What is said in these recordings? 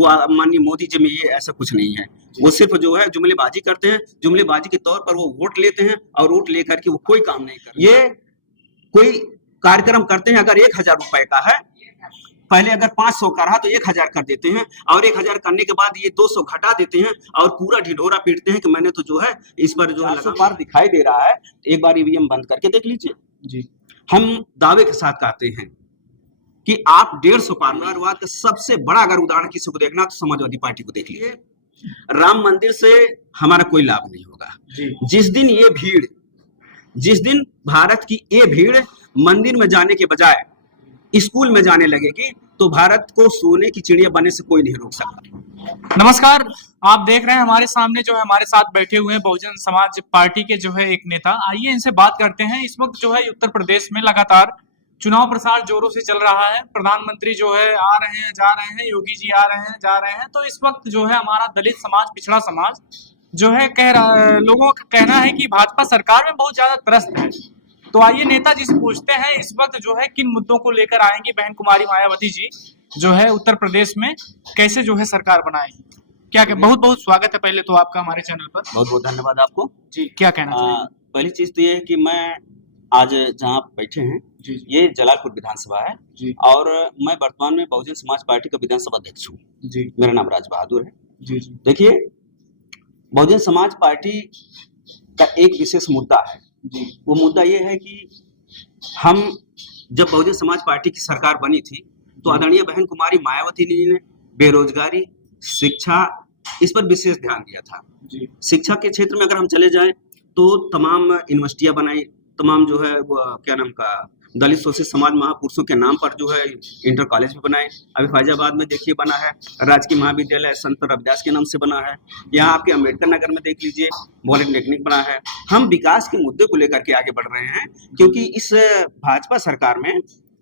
वो माननीय मोदी जी में ये ऐसा कुछ नहीं है। वो सिर्फ जो है जुमलेबाजी करते हैं, जुमलेबाजी के तौर पर वो वोट लेते हैं और वोट लेकर के वो कोई काम नहीं करते। ये कोई कार्यक्रम करते हैं, अगर 1000 रुपए का है, पहले अगर 500 का रहा तो 1000 कर देते हैं और 1000 करने के बाद ये 200 घटा देते हैं और पूरा ढिढोरा पीटते हैं कि मैंने तो जो है इस पर जो है 400 पार दिखाई दे रहा है। एक बार ईवीएम बंद करके देख लीजिए जी। हम दावे के साथ कहते हैं कि आप 150 पार, समाजवाद का सबसे बड़ा अगर उदाहरण किसी को देखना तो समाजवादी पार्टी को देख लीजिए। राम मंदिर से हमारा कोई लाभ नहीं होगा जिस दिन भारत की ये भीड़ मंदिर में जाने के बजाय स्कूल में जाने लगेगी तो भारत को सोने की चिड़िया बनने से कोई नहीं रोक सकता। नमस्कार, आप देख रहे हैं हमारे सामने जो है हमारे साथ बैठे हुए हैं बहुजन समाज पार्टी के जो है एक नेता। आइए इनसे बात करते हैं। इस वक्त जो है उत्तर प्रदेश में लगातार चुनाव प्रचार जोरों से चल रहा है। प्रधानमंत्री जो है आ रहे हैं, जा रहे हैं, योगी जी आ रहे हैं, जा रहे हैं। तो इस वक्त जो है हमारा दलित समाज, पिछड़ा समाज जो है लोगों का कहना है कि भाजपा सरकार में बहुत ज्यादा त्रस्त है। तो आइए नेता जी से पूछते हैं इस वक्त जो है किन मुद्दों को लेकर आएंगी बहन कुमारी मायावती जी जो है उत्तर प्रदेश में, कैसे जो है सरकार बनाएंगी। क्या बहुत बहुत स्वागत है पहले तो आपका हमारे चैनल पर। बहुत बहुत धन्यवाद आपको जी। क्या कहना चाहिए? पहली चीज तो ये है कि मैं आज जहाँ बैठे हैं जी, ये जलालपुर विधानसभा है जी, और मैं वर्तमान में बहुजन समाज पार्टी का विधानसभा अध्यक्ष हूँ जी। मेरा नाम राज बहादुर है जी जी। देखिए, बहुजन समाज पार्टी का एक विशेष मुद्दा है जी। वो मुद्दा ये है कि हम जब बहुजन समाज पार्टी की सरकार बनी थी तो आदरणीय बहन कुमारी मायावती जी ने बेरोजगारी, शिक्षा, इस पर विशेष ध्यान दिया था जी। शिक्षा के क्षेत्र में अगर हम चले जाएं तो तमाम यूनिवर्सिटियां बनाई, तमाम जो है वो क्या नाम का दलित शोषित समाज महापुरुषों के नाम पर जो है इंटर कॉलेज भी बनाए। अभी फैजाबाद में देखिए बना है राजकीय महाविद्यालय संत रविदास के नाम से बना है। यहाँ आपके अम्बेडकर नगर में देख लीजिए पॉलिटेक्निक बना है। हम विकास के मुद्दे को लेकर के आगे बढ़ रहे हैं क्योंकि इस भाजपा सरकार में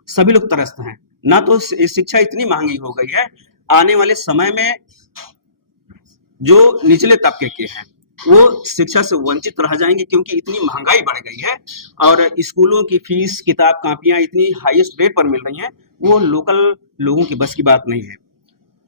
सभी लोग त्रस्त हैं। ना तो शिक्षा इतनी महंगी हो गई है, आने वाले समय में जो निचले तबके के हैं वो शिक्षा से वंचित रह जाएंगे क्योंकि इतनी महंगाई बढ़ गई है और स्कूलों की फीस, किताब, कापियां इतनी हाईएस्ट रेट पर मिल रही हैं, वो लोकल लोगों की बस की बात नहीं है।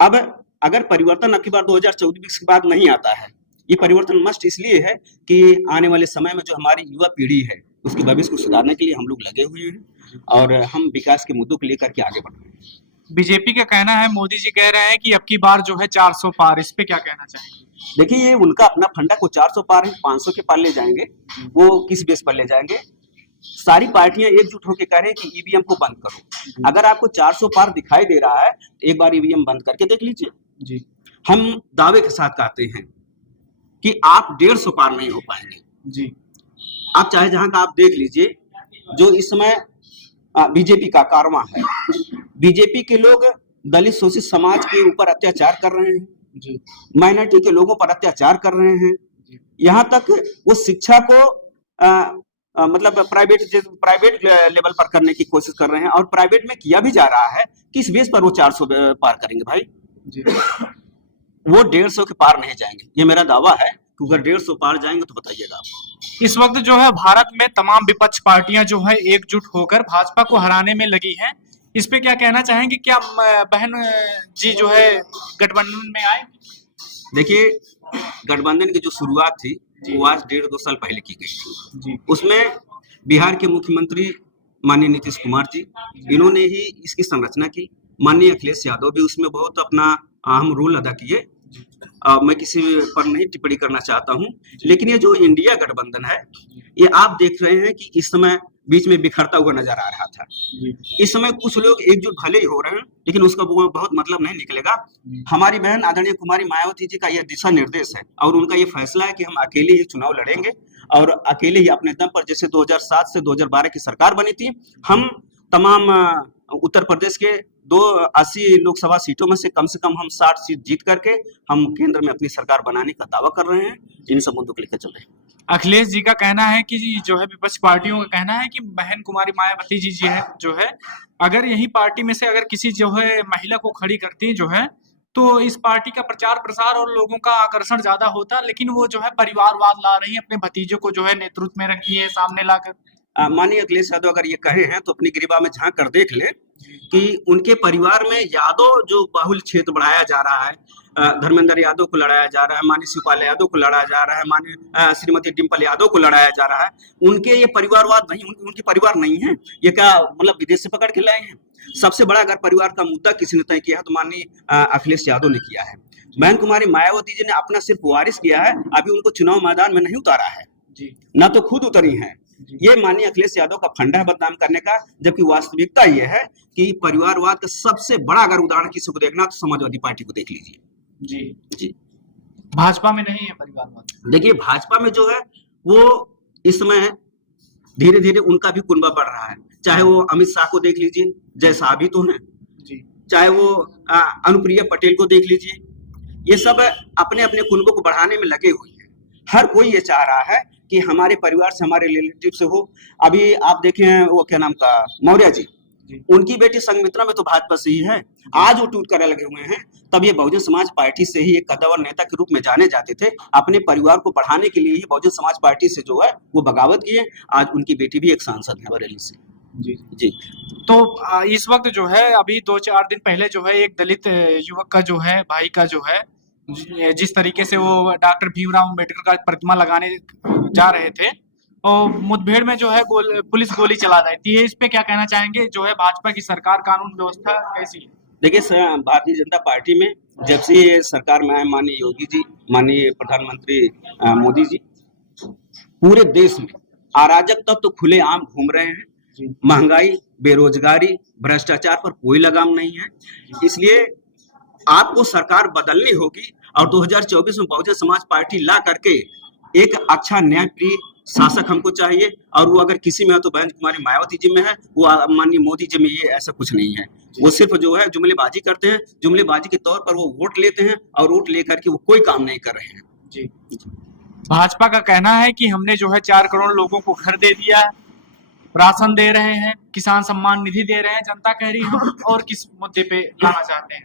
अब अगर परिवर्तन अब की बार 2024 के बाद नहीं आता है, ये परिवर्तन मस्ट इसलिए है कि आने वाले समय में जो हमारी युवा पीढ़ी है उसके भविष्य को सुधारने के लिए हम लोग लगे हुए हैं और हम विकास के मुद्दों को लेकर के आगे बढ़ रहे हैं। बीजेपी का कहना है, मोदी जी कह रहे हैं कि अब की बार जो है 400 पार, इस पे क्या कहना चाहेंगे? देखिए, ये उनका अपना फंडा को 400 पार है, 500 के पार ले जाएंगे, वो किस बेस पर ले जाएंगे? सारी पार्टियां एकजुट होकर कह रहे हैं कि ईवीएम को बंद करो। अगर आपको 400 पार दिखाई दे रहा है एक बार ईवीएम बंद करके देख लीजिए जी। हम दावे के साथ कहते हैं कि आप 150 पार नहीं हो पाएंगे जी। आप चाहे जहां का आप देख लीजिए, जो इस समय बीजेपी का कारवां है, बीजेपी के लोग दलित शोषित समाज के ऊपर अत्याचार कर रहे हैं जी, माइनॉरिटी के लोगों पर अत्याचार कर रहे हैं। यहाँ तक वो शिक्षा को मतलब प्राइवेट लेवल पर करने की कोशिश कर रहे हैं और प्राइवेट में किया भी जा रहा है। किस बेस पर वो 400 पार करेंगे भाई जी? वो 150 के पार नहीं जाएंगे, ये मेरा दावा है। अगर 150 पार जाएंगे तो बताइएगा आप। इस वक्त जो है भारत में तमाम विपक्ष पार्टियां जो है एकजुट होकर भाजपा को हराने में लगी हैं। इस पे क्या कहना चाहेंगे? क्या बहन जी जो है गठबंधन में आए? देखिए, गठबंधन की जो शुरुआत थी वो आज 1.5-2 साल पहले की गई थी जी। उसमें बिहार के मुख्यमंत्री माननीय नीतीश कुमार जी, इन्होंने ही इसकी संरचना की। माननीय अखिलेश यादव भी उसमें बहुत अपना अहम रोल अदा किए। मैं किसी पर नहीं टिप्पणी करना चाहता हूं, लेकिन ये जो इंडिया गठबंधन है ये आप देख रहे हैं कि इस समय बीच में बिखरता हुआ नजर आ रहा था। इस समय कुछ लोग एकजुट भले ही हो रहे हैं लेकिन उसका बहुत मतलब नहीं निकलेगा। हमारी बहन आदरणीय कुमारी मायावती जी का यह दिशा निर्देश है और उनका ये फैसला है कि हम अकेले ही चुनाव लड़ेंगे और अकेले ही अपने दम पर, जैसे 2007 से 2012 की सरकार बनी थी, हम तमाम उत्तर प्रदेश के 80 लोकसभा सीटों में से कम हम 60 सीट जीत करके हम केंद्र में अपनी सरकार बनाने का दावा कर रहे हैं। इन सब मुद्दों को लेकर चल रहे हैं। अखिलेश जी का कहना है कि जो है विपक्ष पार्टियों का कहना है कि बहन कुमारी मायावती जी जो है अगर यही पार्टी में से अगर किसी जो है महिला को खड़ी करती जो है तो इस पार्टी का प्रचार प्रसार और लोगों का आकर्षण ज्यादा होता, लेकिन वो जो है परिवारवाद ला रही है, अपने भतीजे को जो है नेतृत्व में रखी है सामने लाकर। माननीय अखिलेश यादव अगर ये कहे हैं तो अपनी गिरिबा में झांक कर देख ले कि उनके परिवार में यादव जो बाहुल क्षेत्र बढ़ाया जा रहा है, धर्मेंद्र यादव को लड़ाया जा रहा है, माननीय शिवपाल यादव को लड़ाया जा रहा है, माननीय श्रीमती डिम्पल यादव को लड़ाया जा रहा है, उनके ये परिवारवाद नहीं, उनके परिवार नहीं है। ये क्या मतलब विदेश से पकड़ के लाए हैं? सबसे बड़ा अगर परिवार का मुद्दा किसी ने तय किया है तो माननीय अखिलेश यादव ने किया है। बहन कुमारी मायावती जी ने अपना सिर्फ वारिस किया है, अभी उनको चुनाव मैदान में नहीं उतारा है, ना तो खुद उतरी है। ये माननीय अखिलेश यादव का फंडा है बदनाम करने का, जबकि वास्तविकता ये है कि परिवारवाद का सबसे बड़ा अगर उदाहरण किसी को देखना तो समाजवादी पार्टी को देख लीजिए। जी भाजपा में नहीं है परिवारवाद। देखिए भाजपा में जो है वो इस समय धीरे धीरे उनका भी कुनबा बढ़ रहा है। चाहे वो अमित शाह को देख लीजिए, जय शाह भी तो है, चाहे वो अनुप्रिया पटेल को देख लीजिए, ये सब अपने अपने कुनबों को बढ़ाने में लगे हुए हैं। हर कोई ये चाह रहा है कि हमारे परिवार से, हमारे रिलेटिव से हो। अभी आप देखें वो क्या नाम का मौर्य जी, उनकी बेटी संघमित्रा में तो भाजपा से ही है, आज वो टूट कर लगे हुए हैं। तब ये बहुजन समाज पार्टी से ही एक कद्दावर नेता के रूप में जाने जाते थे, अपने परिवार को बढ़ाने के लिए ही बहुजन समाज पार्टी से जो है वो बगावत किए। आज उनकी बेटी भी एक सांसद है बरेली से। जी तो इस वक्त जो है अभी 2-4 दिन पहले जो है एक दलित युवक का जो है भाई का जो है जिस तरीके से वो डॉक्टर भीमराव अम्बेडकर का प्रतिमा लगाने जा रहे थे और मुठभेड़ में जो है पुलिस गोली चला रही थी। इस पे क्या कहना चाहेंगे? जो है भाजपा की सरकार, कानून व्यवस्था कैसी है? देखिए भारतीय जनता पार्टी में जब से ये सरकार में आए माननीय योगी जी, माननीय प्रधानमंत्री मोदी जी, पूरे देश में अराजक तत्व तो खुलेआम घूम रहे हैं। महंगाई, बेरोजगारी, भ्रष्टाचार पर कोई लगाम नहीं है। इसलिए आपको सरकार बदलनी होगी और 2024 में बहुजन समाज पार्टी ला करके एक अच्छा न्याय प्रिय शासक हमको चाहिए। और वो अगर किसी में है तो बहन कुमारी मायावती जी में है, वो माननीय मोदी जी में ये ऐसा कुछ नहीं है। वो सिर्फ जो है जुमलेबाजी करते हैं, जुमलेबाजी के तौर पर वो वोट लेते हैं और वोट लेकर के वो कोई काम नहीं कर रहे हैं। भाजपा का कहना है कि हमने जो है 4 करोड़ लोगों को घर दे दिया है, राशन दे रहे हैं, किसान सम्मान निधि दे रहे हैं, जनता कह रही है। और किस मुद्दे पे लाना चाहते हैं?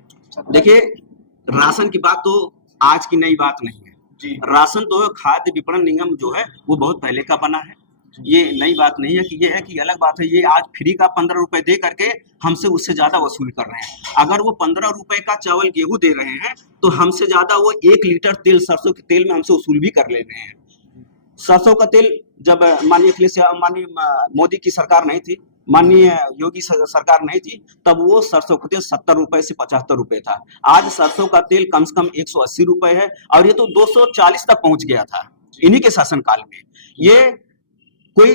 देखिए राशन की बात तो आज की नई बात नहीं है। राशन तो खाद्य विपणन निगम जो है वो बहुत पहले का बना है, ये नई बात नहीं है। कि ये है कि अलग बात है, ये आज फ्री का 15 रुपए दे करके हमसे उससे ज्यादा वसूल कर रहे हैं। अगर वो 15 रुपए का चावल गेहूं दे रहे हैं तो हमसे ज्यादा वो 1 लीटर तेल, सरसों के तेल में हमसे वसूल भी कर ले रहे हैं। सरसों का तेल जब माननीय मोदी की सरकार नहीं थी, माननीय योगी सरकार नहीं थी, तब वो सरसों का तेल 70 रुपए से 75 रुपए था। आज सरसों का तेल कम से कम 180 रुपए है और ये तो 240 तक पहुंच गया था इन्हीं के शासनकाल में। ये कोई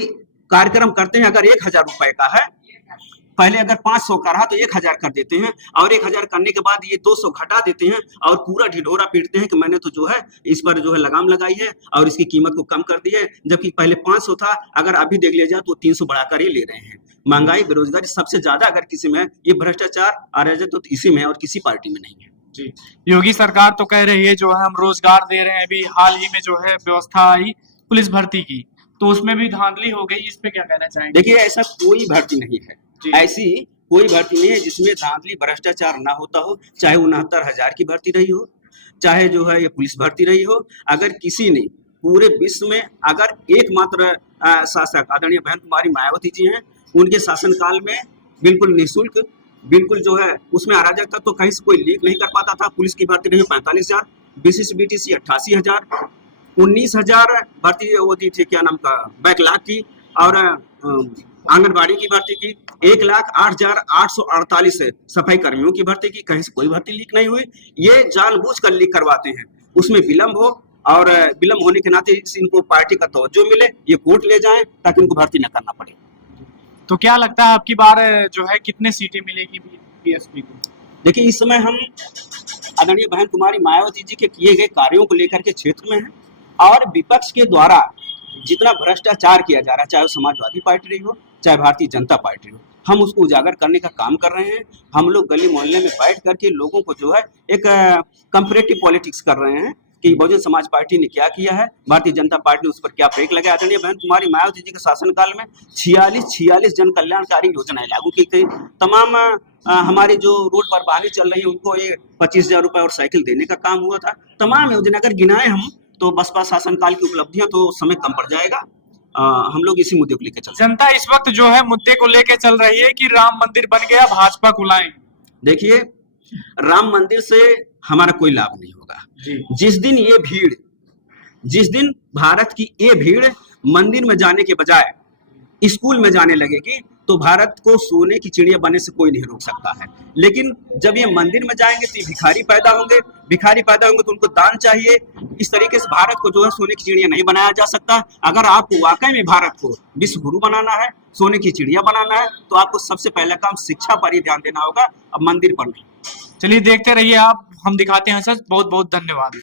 कार्यक्रम करते हैं, अगर 1000 रुपए का है, पहले अगर 500 का रहा तो 1000 कर देते हैं और 1000 करने के बाद ये 200 घटा देते हैं और पूरा ढिढोरा पीटते हैं कि मैंने तो जो है इस पर जो है लगाम लगाई है और इसकी कीमत को कम कर दी है। जबकि पहले 500 था, अगर अभी देख लिया जाए तो 300 बढ़ाकर ही ले रहे हैं। महंगाई, बेरोजगारी सबसे ज्यादा अगर किसी में है, ये भ्रष्टाचार अराजक तो इसी में है और किसी पार्टी में नहीं है। योगी सरकार तो कह रही है जो है हम रोजगार दे रहे हैं। अभी हाल ही में जो है व्यवस्था आई पुलिस भर्ती की, तो उसमें भी धांधली हो गई। इस पे क्या कहना चाहेंगे? देखिए ऐसा कोई भर्ती नहीं है, ऐसी कोई भर्ती नहीं है जिसमें धांधली भ्रष्टाचार ना होता हो। चाहे 69,000 की भर्ती रही हो, चाहे जो है ये पुलिस भर्ती रही हो। अगर किसी ने पूरे विश्व में अगर एकमात्र शासक आदरणीय बहन कुमारी मायावती जी हैं, उनके शासनकाल में बिल्कुल निःशुल्क, बिल्कुल जो है उसमें अराजकता तो कहीं से कोई लीक नहीं कर पाता था। पुलिस की भर्ती रही 45,000, BCC BTC 88,000, 19,000 भर्ती होती थी क्या नाम का बैकलॉग की, और आंगनबाड़ी की भर्ती की 1,08,848 सफाई कर्मियों की भर्ती की। कहीं से कोई भर्ती लीक नहीं हुई। ये जानबूझकर लीक करवाते हैं, उसमें विलंब हो और विलंब होने के नाते इनको पार्टी का तवज्जो मिले, ये कोर्ट ले जाएं ताकि इनको भर्ती न करना पड़े। तो क्या लगता है आपकी बार जो है कितने सीटें मिलेगी बीएसपी को? देखिए इस समय हम आदरणीय बहन कुमारी मायावती जी के किए गए कार्यों को लेकर के क्षेत्र में हैं और विपक्ष के द्वारा जितना भ्रष्टाचार किया जा रहा है, चाहे वो समाजवादी पार्टी रही हो, चाहे भारतीय जनता पार्टी हो, हम उसको उजागर करने का काम कर रहे हैं। हम लोग गली मोहल्ले में बैठ करके लोगों को जो है एक कंपैरेटिव पॉलिटिक्स कर रहे हैं कि बहुजन समाज पार्टी ने क्या किया है, भारतीय जनता पार्टी ने उस पर क्या ब्रेक लगाया। आदरणीय बहन कुमारी मायावती जी के शासनकाल में 46 जन कल्याणकारी योजनाएं लागू की गई। तमाम हमारे जो रोड पर वाहनें चल रही है उनको ये 25,000 रुपए और साइकिल देने का काम हुआ था। तमाम योजना अगर गिनाए हम तो बसपा शासनकाल की उपलब्धियां तो समय कम पड़ जाएगा। हम लोग इसी मुद्दे को लेकर चलते हैं। जनता इस वक्त जो है मुद्दे को लेकर चल रही है कि राम मंदिर बन गया, भाजपा को लाएं। देखिए, राम मंदिर से हमारा कोई लाभ नहीं होगा। जिस दिन भारत की ये भीड़ मंदिर में जाने के बजाय स्कूल में जाने लगेगी तो भारत को सोने की चिड़िया बनने से कोई नहीं रोक सकता है। लेकिन जब ये मंदिर में जाएंगे तो भिखारी पैदा होंगे तो उनको दान चाहिए। इस तरीके से भारत को जो है सोने की चिड़िया नहीं बनाया जा सकता। अगर आपको वाकई में भारत को विश्व गुरु बनाना है, सोने की चिड़िया बनाना है, तो आपको सबसे पहला काम शिक्षा पर ही ध्यान देना होगा, अब मंदिर पर नहीं। चलिए देखते रहिए आप, हम दिखाते हैं सच। बहुत बहुत धन्यवाद।